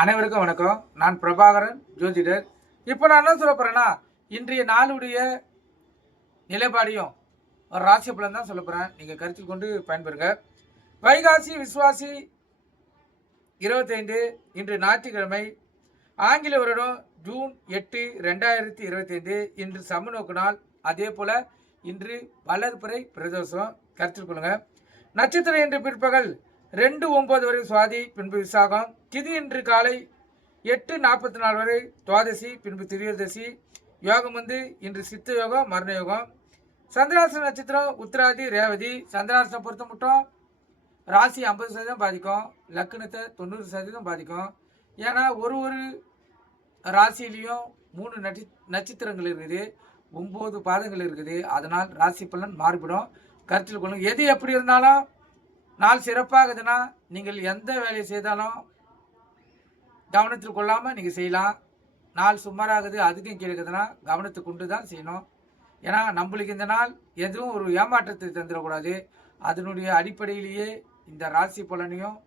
அனைவருக்கும் வணக்கம். நான் பிரபாகரன் ஜோதிடர். இப்போ நான் என்ன சொல்ல போகிறேன்னா, இன்றைய நாளுடைய நிலைப்பாடையும் ஒரு ராசி பலன் தான் சொல்ல போகிறேன். நீங்கள் கருத்தில் கொண்டு பயன்பெறுங்க. வைகாசி விசுவாசி 25 இன்று ஞாயிற்றுக்கிழமை, ஆங்கில வருடம் ஜூன் 8, 2025 இன்று சமநோக்கு நாள். அதே போல் இன்று வளர்பிறை பிரதோஷம். கருத்தில் கொள்ளுங்கள். நட்சத்திரம் இன்று பிற்பகல் 2:09 வரை சுவாதி, பின்பு விசாகம். திதி இன்று காலை 8:44 வரை துவாதசி, பின்பு திரியோதசி. யோகம் இன்று சித்த யோகம், மரண யோகம். சந்திராசன நட்சத்திரம் உத்திராதி, ரேவதி. சந்திராசனம் பொறுத்த மட்டும் ராசி 50% பாதிக்கும், லக்னத்தை 90% பாதிக்கும். ஏன்னா ஒரு ராசியிலையும் 3 நட்சத்திரங்கள் இருக்குது, 9 பாதங்கள் இருக்குது. அதனால் ராசி பலன் மாறுபடும். கருத்தில் கொள்ளுங்க. எது எப்படி இருந்தாலும் நாள் சிறப்பாகுதுன்னா நீங்கள் எந்த வேலையை செய்தாலும் கவனத்தில் கொள்ளாமல் நீங்கள் செய்யலாம். நாள் சுமாராகுது, அதுக்கும் கீழக்குதுன்னா கவனத்தை கொண்டு தான் செய்யணும். ஏன்னா நம்மளுக்கு இந்த நாள் எதுவும் ஒரு ஏமாற்றத்தை தந்துடக்கூடாது. அதனுடைய அடிப்படையிலேயே இந்த ராசி பலனையும்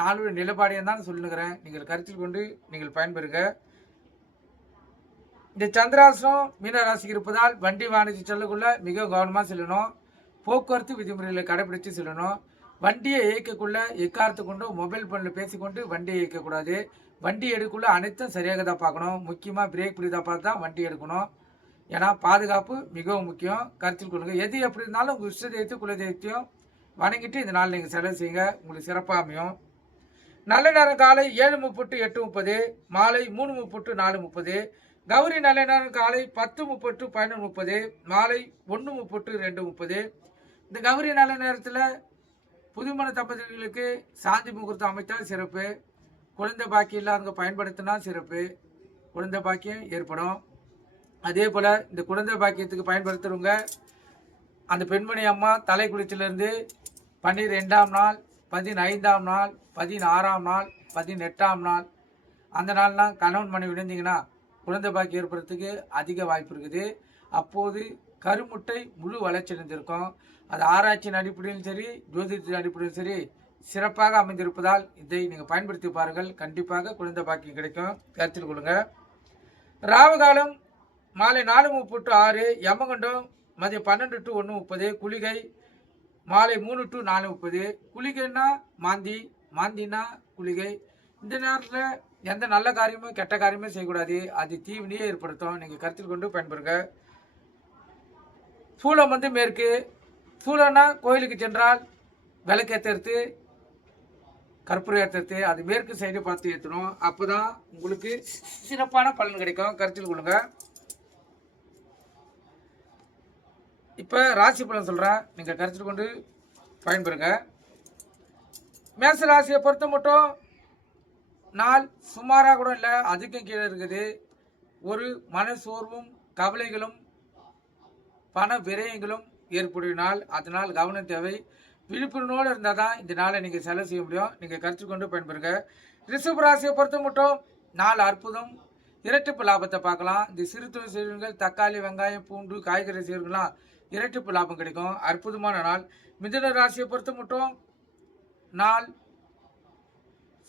நாளுடைய நிலைப்பாடையும் தான் சொல்லுங்கிறேன். நீங்கள் கருத்தில் கொண்டு நீங்கள் பயன்பெறுங்க. இந்த சந்திராசனம் மீன ராசிக்கு இருப்பதால் வண்டி வாகனத்தை செல்லக்குள்ள மிக கவனமாக செல்லணும். போக்குவரத்து விதிமுறைகளை கடைபிடித்து செல்லணும். வண்டியை இயக்கக்குள்ள எக்காரத்தை கொண்டு மொபைல் ஃபோனில் பேசிக்கொண்டு வண்டியை இயக்கக்கூடாது. வண்டி எடுக்குள்ள அனைத்தும் சரியாக தான் பார்க்கணும். முக்கியமாக பிரேக் பிடித்தா பார்த்து தான் வண்டி எடுக்கணும். ஏன்னா பாதுகாப்பு மிகவும் முக்கியம். கருத்தில் கொள்ளுங்கள். எது எப்படி இருந்தாலும் உங்கள் இஷ்ட தெய்வத்தையும் குல தெய்வத்தையும் வணங்கிட்டு இந்த நாள் நீங்கள் செலவு செய்யுங்க. உங்களுக்கு சிறப்பாக அமையும். நல்ல நேரம் காலை 7:30 8:30, மாலை 3:30 4:30. கௌரி நல்ல நேரம் காலை 10:30 11:30, மாலை 1:30 2:30. இந்த கௌரி நல்ல நேரத்தில் புதுமண தம்பதிகளுக்கு சாந்தி முகூர்த்தம் அமைத்தால் சிறப்பு. குழந்தை பாக்கியம் இல்லாதவங்க பயன்படுத்தினா சிறப்பு. குழந்தை பாக்கியம் ஏற்படும். அதே போல் இந்த குழந்தை பாக்கியத்துக்கு பயன்படுத்துகிறவங்க அந்த பெண்மணி அம்மா தலை குளிச்சிலேருந்து 12ஆம் நாள், 15ஆம் நாள், 16ஆம் நாள், 18ஆம் நாள், அந்த நாள்லாம் கணவன் மனைவி இணைந்தீங்கன்னா குழந்தை பாக்கியம் ஏற்படுறதுக்கு அதிக வாய்ப்பு இருக்குது. அப்போது கருமுட்டை முழு வளர்ச்சி அடைந்திருக்கும். அது ஆராய்ச்சியின் அடிப்படையிலும் சரி, ஜோதிடத்தின் அடிப்படையிலும் சரி சிறப்பாக அமைந்திருப்பதால் இதை நீங்கள் பயன்படுத்தி பாருங்கள். கண்டிப்பாக குழந்தை பாக்கியம் கிடைக்கும். கருத்தில் கொள்ளுங்கள். ராவு காலம் மாலை 4:30 6, யமகண்டம் மதியம் 12 to 1:30, குளிகை மாலை 3 to 4:30. குளிகைன்னா மாந்தி, மாந்தினா குளிகை. இந்த நேரத்தில் எந்த நல்ல காரியமும் கெட்ட காரியமும் செய்யக்கூடாது. அது தீவினையே ஏற்படுத்தும். நீங்கள் கருத்தில் கொண்டு பயன்பெறுங்க. சூளம் மேற்கு. சூளம்னா கோயிலுக்கு சென்றால் விளக்கேற்றுறது, கற்பூரம் ஏற்றுறது, அது மேற்கு சைடு பார்த்து ஏற்றணும். அப்போ தான் உங்களுக்கு சிறப்பான பலன் கிடைக்கும். கருத்தில் கொள்ளுங்க. இப்போ ராசி பலன் சொல்கிறேன், நீங்கள் கருத்தில் கொண்டு பயன்பெறுங்க. மேச ராசியை பொறுத்த மட்டும் நாள் சுமாராக கூட இல்லை, அதுக்கும் கீழே இருக்குது. ஒரு மன சோர்வும் கவலைகளும் பண விரயங்களும் ஏற்படும் நாள். அதனால் கவனம் தேவை. விழிப்புணர்வோடு இருந்தால் தான் இந்த நாளை நீங்கள் செலவு செய்ய முடியும். நீங்கள் கருத்து கொண்டு பயன்பெறுங்க. ரிஷப ராசியை பொறுத்த மட்டும் நாள் அற்புதம், இரட்டிப்பு லாபத்தை பார்க்கலாம். இந்த சிறு தொழில் செய்வர்கள் தக்காளி, வெங்காயம், பூண்டு, காய்கறி செய்வர்கள்லாம் இரட்டிப்பு லாபம் கிடைக்கும். அற்புதமான நாள். மிதுன ராசியை பொறுத்த மட்டும் நாள்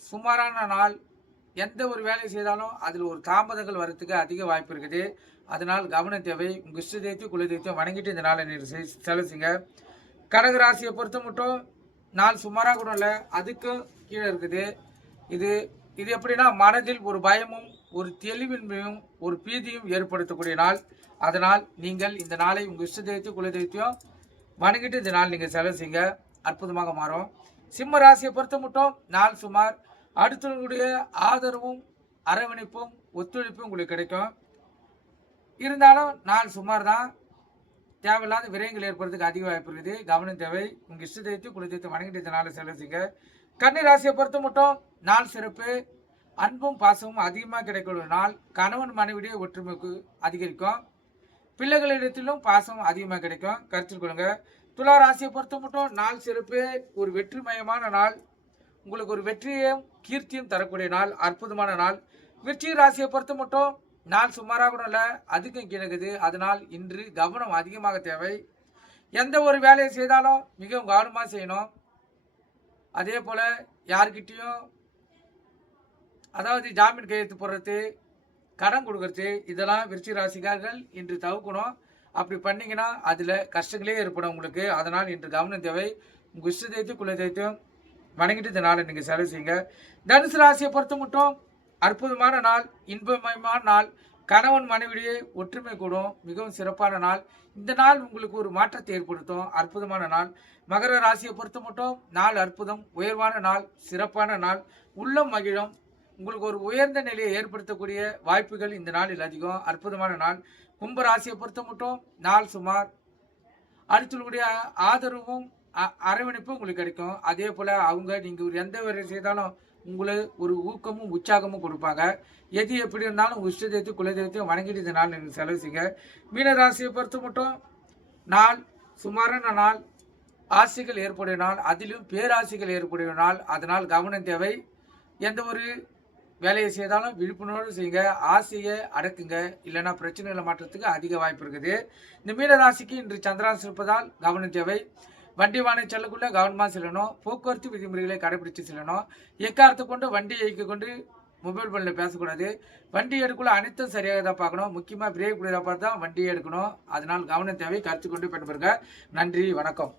சுமாரான நாள். எந்த ஒரு வேலை செய்தாலும் அதில் ஒரு தாமதங்கள் வர்றதுக்கு அதிக வாய்ப்பு இருக்குது. அதனால் கவனம் தேவை. உங்கள் இஷ்ட தெய்வத்தையும் குல தெய்வத்தையும் வணங்கிட்டு இந்த நாளை நீங்கள் செலவு செய்யுங்க. கடக ராசியை பொறுத்த மட்டும் நாள் சுமாராக கூட இல்லை, அதுக்கும் கீழே இருக்குது. இது எப்படின்னா மனதில் ஒரு பயமும் ஒரு தெளிவின்மையும் ஒரு பீதியும் ஏற்படுத்தக்கூடிய நாள். அதனால் நீங்கள் இந்த நாளை உங்கள் இஷ்ட தெய்வத்தையும் குல தெய்வத்தையும் வணங்கிட்டு இந்த நாள் நீங்கள் செலவு செய்யுங்க. அற்புதமாக மாறும். சிம்ம ராசியை பொறுத்த மட்டும் நாள் சுமார். அடுத்தவங்களுடைய ஆதரவும் அரவணைப்பும் ஒத்துழைப்பும் உங்களுக்கு கிடைக்கும். இருந்தாலும் நாள் சுமார் தான். தேவையில்லாத விரயங்கள் ஏற்படுறதுக்கு அதிக வாய்ப்பு இருக்குது. கவனம் தேவை. உங்கள் இஷ்ட தெய்வத்தை குல தெய்வத்தை வணங்கிட்டு இந்த நாளை செலவு செய்யுங்க. கன்னி ராசியை பொறுத்த மட்டும் நாள் சிறப்பு. அன்பும் பாசமும் அதிகமாக கிடைக்கிற நாள். கணவன் மனைவிடைய ஒற்றுமைக்கு அதிகரிக்கும். பிள்ளைகளிடத்திலும் பாசம் அதிகமாக கிடைக்கும். கருத்தில் கொள்ளுங்க. துலா ராசியை பொறுத்த மட்டும் நாள் சிறப்பு. ஒரு வெற்றிமயமான நாள். உங்களுக்கு ஒரு வெற்றியும் கீர்த்தியும் தரக்கூடிய நாள். அற்புதமான நாள். விருச்சிக ராசியை பொறுத்த மட்டும் நாள் சுமாராக கூட இல்லை, அதுக்கும் கீழகுது. அதனால் இன்று கவனம் அதிகமாக தேவை. எந்த ஒரு வேலையை செய்தாலும் மிகவும் கவனமாக செய்யணும். அதே போல் யார்கிட்டையும் அதாவது ஜாமீன் கையெழுத்து போடுறது, கடன் கொடுக்கறது, இதெல்லாம் விருச்சிக ராசிக்காரர்கள் இன்று தவிர்க்கணும். அப்படி பண்ணீங்கன்னா அதில் கஷ்டங்களே ஏற்படும் உங்களுக்கு. அதனால் இன்று கவனம் தேவை. உங்கள் இஷ்ட தெய்வத்தையும் குல தெய்வத்தையும் வணங்கிட்டு இந்த நாளை நீங்கள் செலவு செய்யுங்க. தனுசு ராசியை பொறுத்த மட்டும் அற்புதமான நாள், இன்பமயமான நாள், கணவன் மனைவிடையே ஒற்றுமை கூடும், மிகவும் சிறப்பான நாள். இந்த நாள் உங்களுக்கு ஒரு மாற்றத்தை ஏற்படுத்தும், அற்புதமான நாள். மகர ராசியை பொறுத்த மட்டும் நாள் அற்புதம், உயர்வான நாள், சிறப்பான நாள், உள்ளம் மகிழும். உங்களுக்கு ஒரு உயர்ந்த நிலையை ஏற்படுத்தக்கூடிய வாய்ப்புகள் இந்த நாளில் அதிகம், அற்புதமான நாள். கும்ப ராசியை பொறுத்த மட்டும் நாள் சுமார், அடுத்தவங்களுடைய ஆதரவும் அரவணைப்பும் உங்களுக்கு கிடைக்கும். அதே போல் அவங்க நீங்கள் எந்த வேலை செய்தாலும் உங்களை ஒரு ஊக்கமும் உற்சாகமும் கொடுப்பாங்க. எது எப்படி இருந்தாலும் உங்கள் இஷ்ட தெய்வத்தையும் குல தெய்வத்தையும் வணங்கிட்டு இந்த நாள் நீங்கள் செலவு செய்யுங்க. மீன ராசியை பொறுத்த மட்டும் நாள் சுமாரான நாள், ஆசைகள் ஏற்புடைய நாள், அதிலும் பேராசைகள் ஏற்புடைய நாள். அதனால் கவனம் தேவை. எந்த ஒரு வேலையை செய்தாலும் விழிப்புணர்வு செய்யுங்க, ஆசையை அடக்குங்க, இல்லைன்னா பிரச்சனைகளை மாற்றத்துக்கு அதிக வாய்ப்பு இருக்குது. இந்த மீன ராசிக்கு இன்று சந்திராசி இருப்பதால் கவனம் தேவை. வண்டி வாகனம் செல்லக்குள்ள கவனமாக செல்லணும். போக்குவரத்து விதிமுறைகளை கடைபிடித்து செல்லணும். எக்காரத்தை கொண்டு வண்டி இயக்க கொண்டு மொபைல் ஃபோனில் பேசக்கூடாது. வண்டி எடுக்குள்ள அனைத்தும் சரியாக தான் பார்க்கணும். முக்கியமாக பிரேக் பிடிக்கிறத பார்த்து தான் வண்டியை எடுக்கணும். அதனால் கவனம் தேவை. கருத்து கொண்டு பயன்பெறுங்க. நன்றி, வணக்கம்.